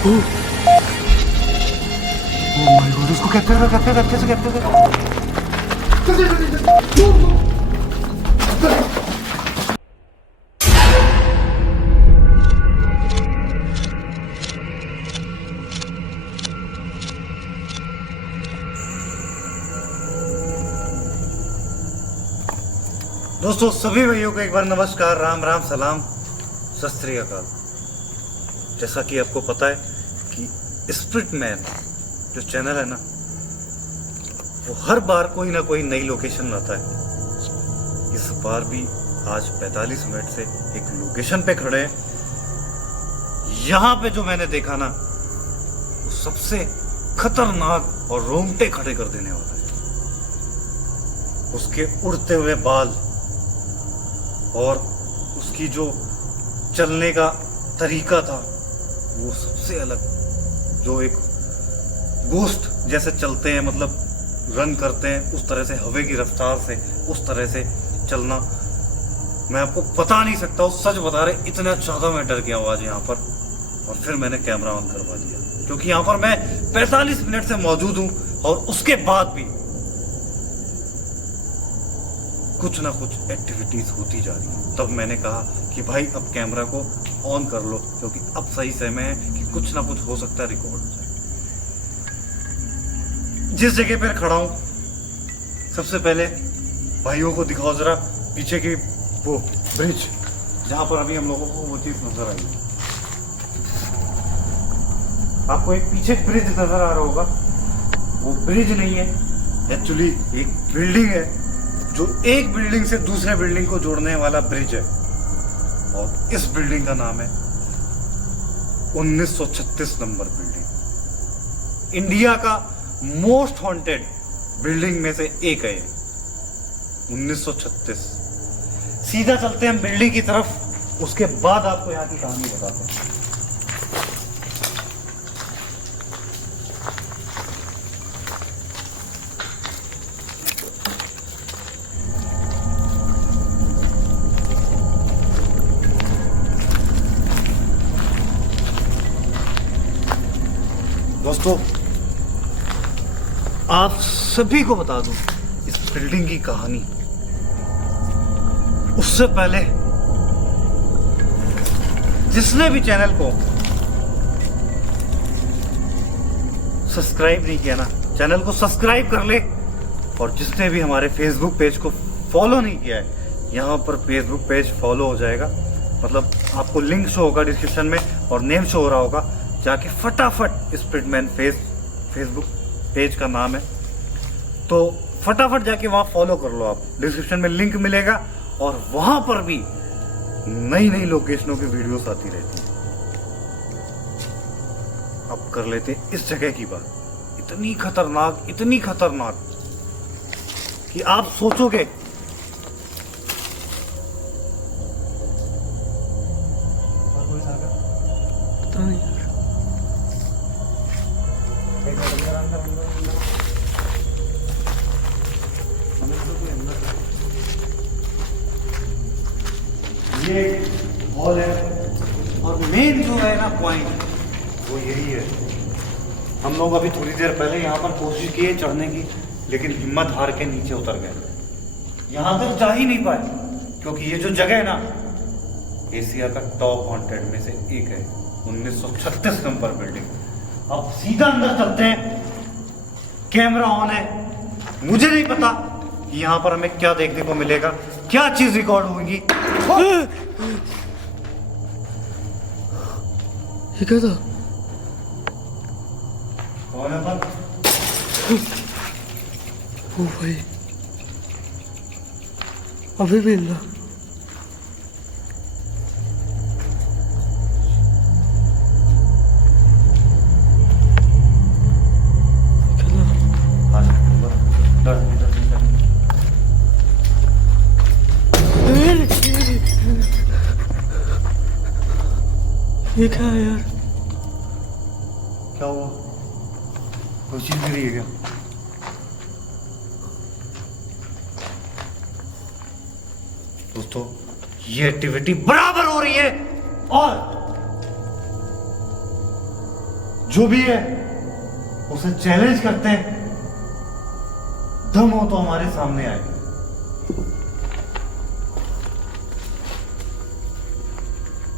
My God, उसको capture कर, capture कर, कैसे कैप्चर कर? दोस्तों सभी भाइयों को एक बार नमस्कार, राम राम, सलाम, सत श्री अकाल। जैसा कि आपको पता है कि स्प्रिट मैन जो चैनल है ना, वो हर बार कोई ना कोई नई लोकेशन लाता है। इस बार भी आज 45 मिनट से एक लोकेशन पे खड़े हैं। यहाँ पे जो मैंने देखा ना, वो सबसे खतरनाक और रोंगटे खड़े कर देने वाला है। उसके उड़ते हुए बाल और उसकी जो चलने का तरीका था वो सबसे अलग, जो एक गोस्ट जैसे चलते हैं, मतलब रन करते हैं, उस तरह से हवा की रफ्तार से उस तरह से चलना मैं आपको बता नहीं सकता हूँ। सच बता रहे, इतना ज़्यादा मैं डर गया आज यहाँ पर। और फिर मैंने कैमरा ऑन करवा दिया क्योंकि यहाँ पर मैं 45 मिनट से मौजूद हूँ और उसके बाद भी कुछ ना कुछ एक्टिविटीज होती जा रही है। तब मैंने कहा कि भाई अब कैमरा को ऑन कर लो, क्योंकि अब सही समय है कि कुछ ना कुछ हो सकता है, रिकॉर्ड हो जाए। जिस जगह पर खड़ा हूं, सबसे पहले भाइयों को दिखाओ जरा पीछे की वो ब्रिज, जहां पर अभी हम लोगों को वो चीज नजर आई। आपको एक पीछे ब्रिज नजर आ रहा होगा, वो ब्रिज नहीं है, एक्चुअली एक बिल्डिंग है जो एक बिल्डिंग से दूसरे बिल्डिंग को जोड़ने वाला ब्रिज है। और इस बिल्डिंग का नाम है 1936 नंबर बिल्डिंग। इंडिया का मोस्ट हॉन्टेड बिल्डिंग में से एक है 1936। सीधा चलते हैं हम बिल्डिंग की तरफ, उसके बाद आपको यहाँ की कहानी बताते हैं। दोस्तों आप सभी को बता दूं इस बिल्डिंग की कहानी, उससे पहले जिसने भी चैनल को सब्सक्राइब नहीं किया ना, चैनल को सब्सक्राइब कर ले। और जिसने भी हमारे फेसबुक पेज को फॉलो नहीं किया है, यहाँ पर फेसबुक पेज फॉलो हो जाएगा, मतलब आपको लिंक शो होगा डिस्क्रिप्शन में और नेम शो हो रहा होगा, जाके फटाफट स्प्रिटमैन फेसबुक पेज का नाम है, तो फटाफट जाके वहां फॉलो कर लो आप। डिस्क्रिप्शन में लिंक मिलेगा और वहां पर भी नई नई लोकेशनों की वीडियोस आती रहती है। अब कर लेते इस जगह की बात। इतनी खतरनाक कि आप सोचोगे पता नहीं। ये हॉल है और मेन जो है ना पॉइंट वो यही है। हम लोग अभी थोड़ी देर पहले यहाँ पर कोशिश किए चढ़ने की, लेकिन हिम्मत हार के नीचे उतर गए। यहाँ तक जा ही नहीं पाए क्योंकि ये जो जगह है ना, एशिया का टॉप हॉन्टेड में से एक है, 1936 नंबर बिल्डिंग। अब सीधा अंदर चलते हैं, कैमरा ऑन है। मुझे नहीं पता कि यहाँ पर हमें क्या देखने को मिलेगा, क्या चीज रिकॉर्ड होगी। ये क्या था? कौन है पर? ओ भाई, अभी भी हिल रहा। ये क्या है यार? क्या हुआ? कोई चीज गिरी है क्या? दोस्तों ये एक्टिविटी बराबर हो रही है और जो भी है उसे चैलेंज करते हैं, दम हो तो हमारे सामने आए।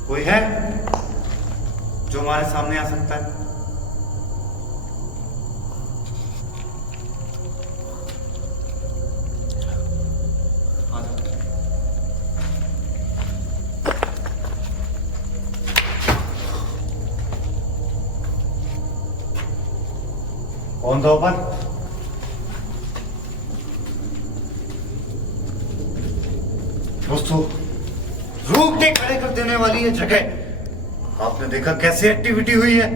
कोई है जो हमारे सामने आ सकता है? आ जाओ। कौन था ऊपर? दोस्तों, रोकटे खड़े कर देने वाली ये जगह आपने देखा कैसे एक्टिविटी हुई है,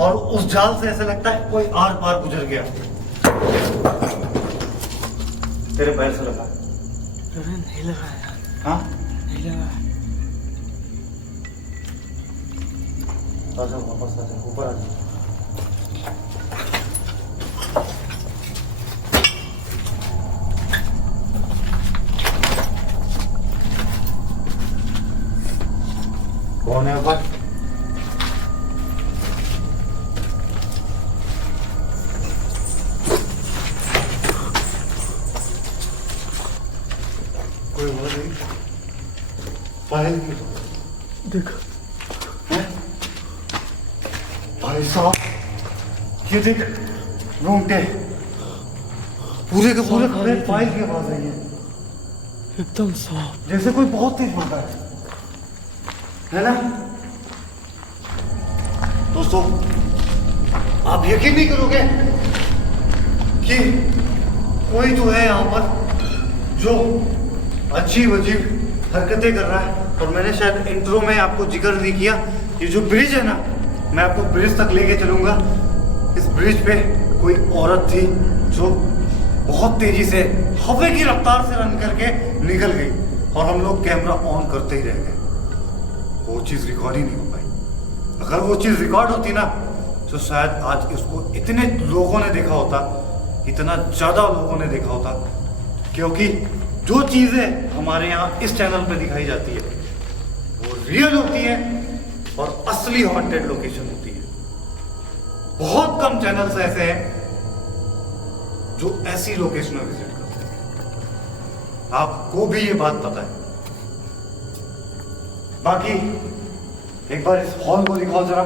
और उस जाल से ऐसा लगता है कोई आर पार गुजर गया। तेरे पैर से लगा? अरे नहीं लगा यार, हाँ, नहीं लगा। आ जाओ, वापस आ जाओ, ऊपर आ जाओ। कौन है ऊपर? कोई हो नहीं? फाइल की देखो, भाई साहब, ये देख, रोंगटे पूरे के पूरे खड़े, फाइल की आवाज आई है एकदम साफ। जैसे कोई बहुत तेज बोलता है ना? दोस्तों, आप यकीन नहीं करोगे कि कोई जो है यहाँ पर जो अजीब अजीब हरकतें कर रहा है। और मैंने शायद इंट्रो में आपको जिक्र नहीं किया, ये जो ब्रिज है ना, मैं आपको ब्रिज तक लेके चलूंगा। इस ब्रिज पे कोई औरत थी जो बहुत तेजी से हवा की रफ्तार से रन करके निकल गई, और हम लोग कैमरा ऑन करते ही रह गए। वो चीज़ रिकॉर्ड ही नहीं हो पाई। अगर वो चीज़ रिकॉर्ड होती ना, तो शायद आज इसको इतने लोगों ने देखा होता, इतना ज़्यादा लोगों ने देखा होता। क्योंकि जो चीज़ें हमारे यहाँ इस चैनल पे दिखाई जाती है वो रियल होती है और असली हॉन्टेड लोकेशन होती है। बहुत कम चैनल्स ऐसे हैं जो ऐसी लोकेशन में विजिट करते हैं। आपको भी ये बात पता है। बाकी एक बार इस हॉल को दिखाओ जरा।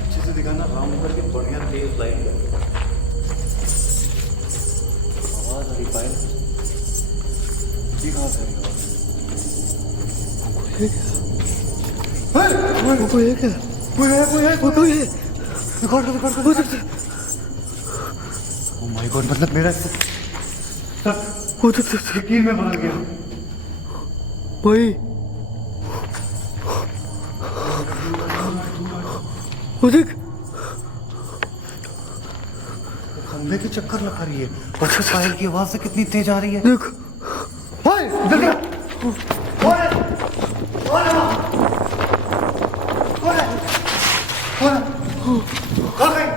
अच्छे से दिखाना, राउंड करके बढ़िया तेज लाइट लगे। आवाज आ रही पायल दिखा सही वो कोई है क्या? कोई है, कोई है, वो कोई है। रिकॉर्ड हो सकता है, ओ माय गॉड, मतलब मेरा हो सकता है यकीन में बदल गया। भाई। वो देख, खंबे के चक्कर लगा रही है, और पायल की आवाज से कितनी तेज आ रही है। देख। ओए, जल्दी आ। कौन है? कौन है वहाँ? कौन है? कौन है? कहाँ गई?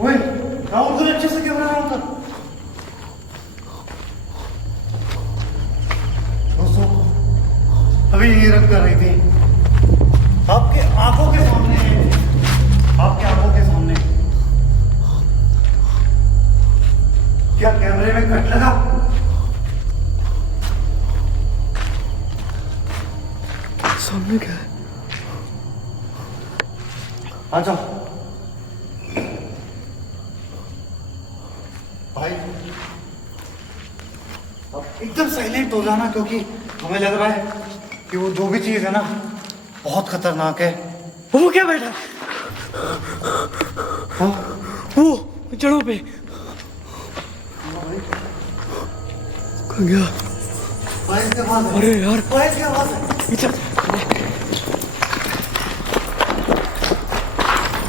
ओए, राउंड कर अच्छे से, कैमरा राउंड कर। दोस्तों, अभी ये रन कर रही थी आपके आंखों के सामने, आपके आंखों के सामने। क्या कैमरे में कट लगा? सामने क्या है? आ जाओ भाई, अब एकदम साइलेंट हो जाना, क्योंकि हमें लग रहा है कि वो जो भी चीज है ना बहुत खतरनाक है। वो क्या बैठा? हाँ? वो जड़ों पे कहाँ गया? पायल की आवाज है। अरे यार, पायल की आवाज है। इधर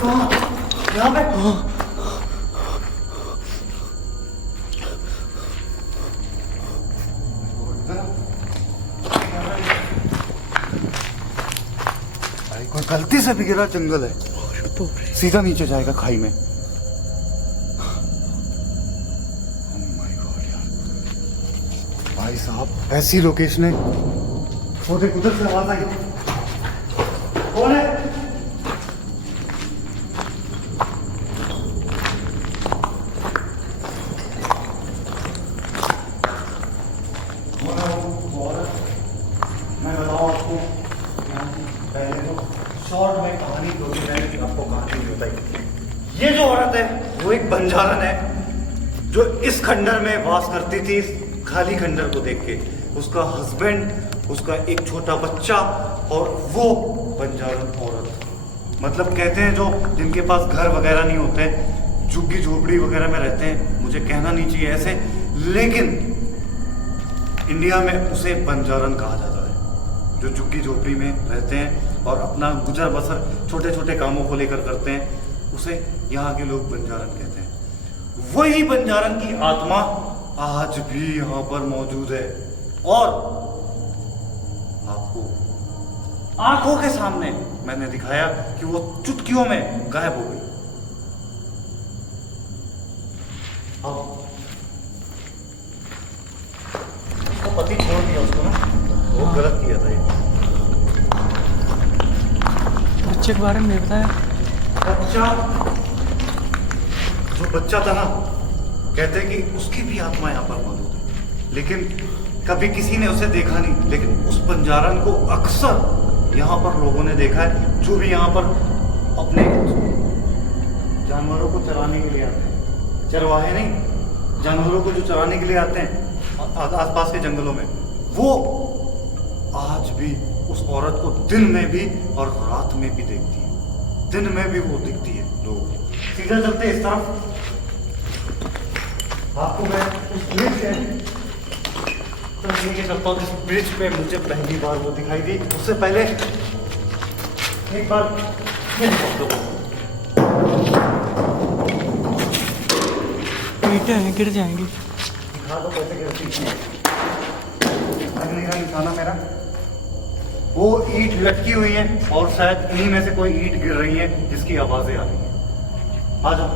कहाँ? यहाँ पे? भाई कोई गलती से भी गिरा, जंगल है, सीधा नीचे जाएगा खाई में। Oh my भाई साहब ऐसी लोकेशन है। वो देख उधर से आवाज आई। कौन है? मैं बताऊं आपको, पहले तो शॉर्ट में कहानी दो आपको कहानी बताई। ये जो औरत है वो एक बंजारन है जो इस खंडर में वास करती थी, इस खाली खंडर को देख के। उसका हस्बैंड, उसका एक छोटा बच्चा और वो बंजारन औरत। मतलब कहते हैं जो जिनके पास घर वगैरह नहीं होते, झुग्गी झोपड़ी वगैरह में रहते हैं, मुझे कहना नहीं चाहिए ऐसे, लेकिन इंडिया में उसे बंजारन कहा जाता है। जो झुग्गी झोपड़ी में रहते हैं और अपना गुजर बसर छोटे छोटे कामों को लेकर करते हैं, उसे यहाँ के लोग बंजारन कहते हैं। वही बंजारन की आत्मा आज भी यहाँ पर मौजूद है और आपको आंखों के सामने मैंने दिखाया कि वो चुटकियों में गायब हो गई। अब उसका पति छोड़ दिया उसको ना, बहुत गलत किया था ये। बच्चे के बारे में नहीं बताया। बच्चा, जो बच्चा था ना, कहते हैं कि उसकी भी आत्मा यहाँ पर मौजूद है, लेकिन कभी किसी ने उसे देखा नहीं। लेकिन उस बंजारन को अक्सर यहाँ पर लोगों ने देखा है, जो भी यहाँ पर अपने जानवरों को चराने के लिए आते हैं। चरवाहे नहीं, जानवरों को जो चराने के लिए आते हैं आसपास के जंगलों में, वो आज भी उस औरत को दिन में भी और रात में भी देखती है। दिन में भी वो दिखती है लोगों को। सीधा चलते इस तरफ, आपको मैं उस ब्रिज से तो लेके चलता हूँ जिस ब्रिज पे मुझे पहली बार वो दिखाई दी। उससे पहले एक बार ईंटें हैं, गिर जाएंगी। दिखा दो कैसे गिरती है। अगली का इंसाना मेरा, वो ईंट लटकी हुई है और शायद इन्हीं में से कोई ईंट गिर रही है जिसकी आवाजें आ रही हैं। आ जाओ।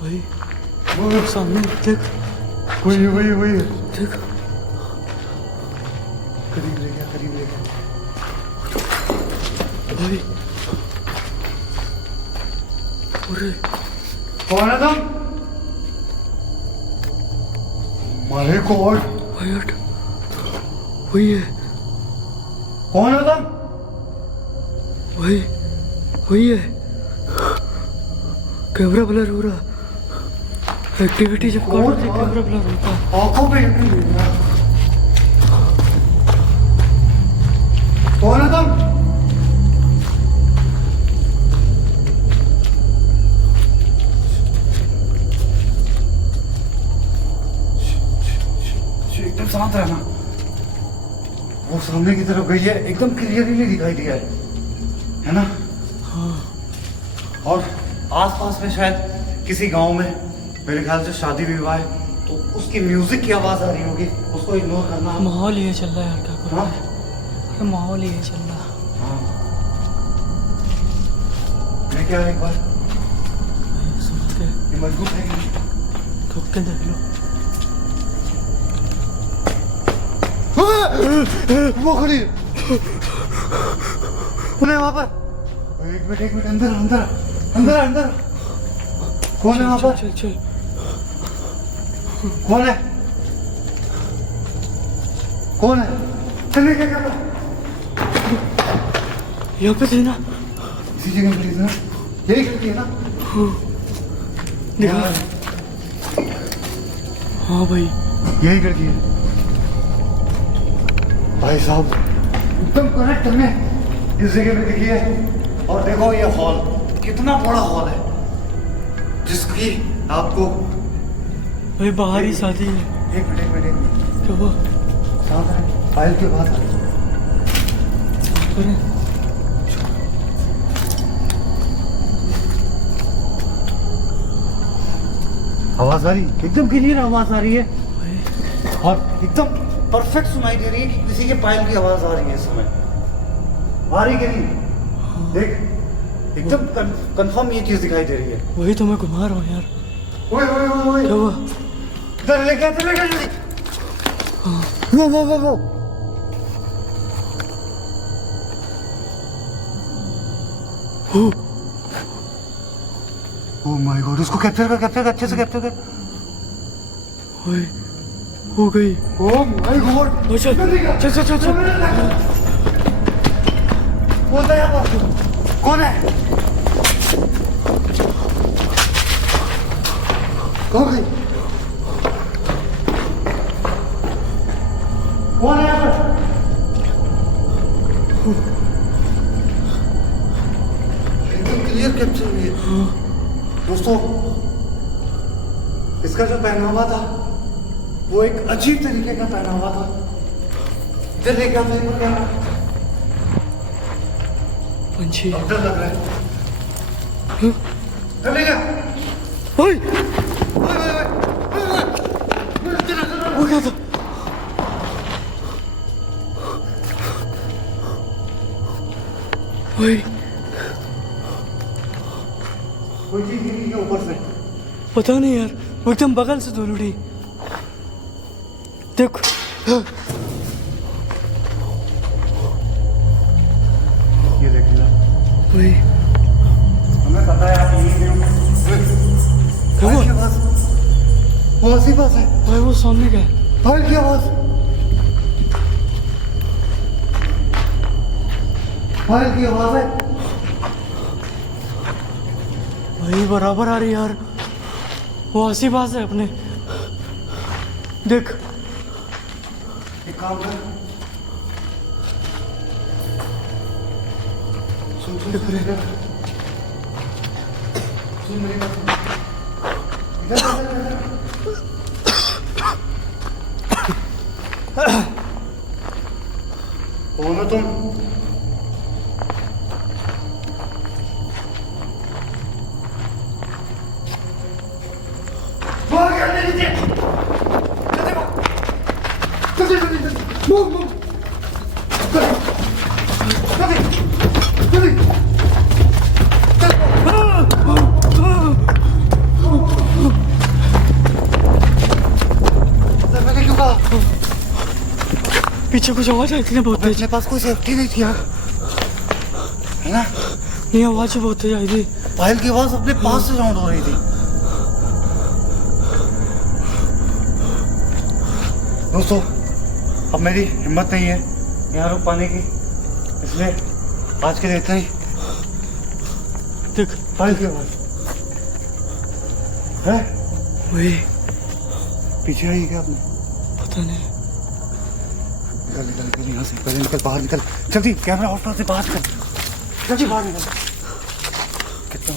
वही वो सामने देख, वही वही वही देख। करीब ले गया, करीब ले गया। भाई अरे कौन है तुम? मारे कौन? भाई हट, वही है। कौन है तुम? वही वही है। कैमरा ब्लर हो रहा, एक्टिविटी जब कर रहे थे कैमरा ब्लर होता है। आंखों पे कौन है तुम? एकदम शांत रहना। वो सामने की तरफ गई है, एकदम क्लियरली दिखाई दिया है ना? हाँ। और आसपास में शायद किसी गांव में मेरे ख्याल से शादी विवाह है, तो उसकी म्यूजिक की आवाज आ रही होगी, उसको इग्नोर करना। माहौल ये चल रहा है यार, क्या करूं? हाँ? अरे माहौल ये चल रहा है। हाँ। मैं क्या एक बार समझ गए, ये मजबूत है कि नहीं? ठोक के देख लो। वो खड़ी उन्हें वहां पर। एक मिनट अंदर अंदर अंदर अंदर। कौन है वहां पर? चल चल। कौन है? कौन है? चलने क्या कर रहा? यहाँ पे थे ना, इसी जगह खड़ी थी ना, यही खड़ी है ना? दिखा। हाँ भाई यही खड़ी है भाई साहब, एकदम करेक्ट हमें इस जगह पे दिखी है। और देखो ये हॉल कितना बड़ा हॉल है, जिसकी आपको भाई बाहर ही शादी है। एक मिनट क्या हुआ? शांत है, फाइल के बाद आवाज आ रही, एकदम क्लियर आवाज आ रही है और एकदम परफेक्ट सुनाई दे रही है कि किसी के पायल की आवाज आ रही है इस समय। आ रही कि नहीं? देख एकदम कंफर्म ये चीज दिखाई दे रही है। वही तो मैं घुमा रहा हूँ यार। ओए ओए ओए ओए, क्या हुआ? इधर लेके जल्दी। वो ओह माय गॉड, उसको कैप्चर कर, अच्छे से कैप्चर कर। ओए, हो गई। ओह माय गॉड, ओ चल। कौन है यहाँ पर? कौन है? कौन है? कौन है यहाँ पर? एकदम क्लियर कैप्चर हुई है। दोस्तों, इसका जो पहनावा था वो एक अजीब तरीके का पहनावा था। इधर लेके आता है क्या? पंछी। अब डर लग रहा है। चलेगा? ओए, ओए वो क्या था? ओए, कोई चीज गिरी है ऊपर से। पता नहीं यार, वो एकदम बगल से धूल उड़ी। देख, ये देख लो। ओए, हमें पता है आप यहीं पे क्या हुआ? वो उसी पास है। ओए, वो सामने क्या है? फाइल की आवाज, फाइल की आवाज है। वही बराबर आ रही यार, वो आसी पास है अपने। देख, एक काम कर, सुन मेरी बात। कौन हो तुम? पीछे कुछ आवाज आई थी ना बहुत तेज। मेरे पास कोई सेफ्टी नहीं थी यार, है ना? ये आवाज बहुत तेज आई थी। पायल की आवाज अपने पास से साउंड हो रही थी। दोस्तों, अब मेरी हिम्मत नहीं है यहाँ रुक पाने की, इसलिए आज के लिए इतना ही। देख, पायल की आवाज है। वही, पीछे आई क्या आपने? पता नहीं। निकल यहाँ से, पहले निकल, बाहर निकल जल्दी। कैमरा ऑफ कर से बाहर कर, जल्दी बाहर निकल। कितना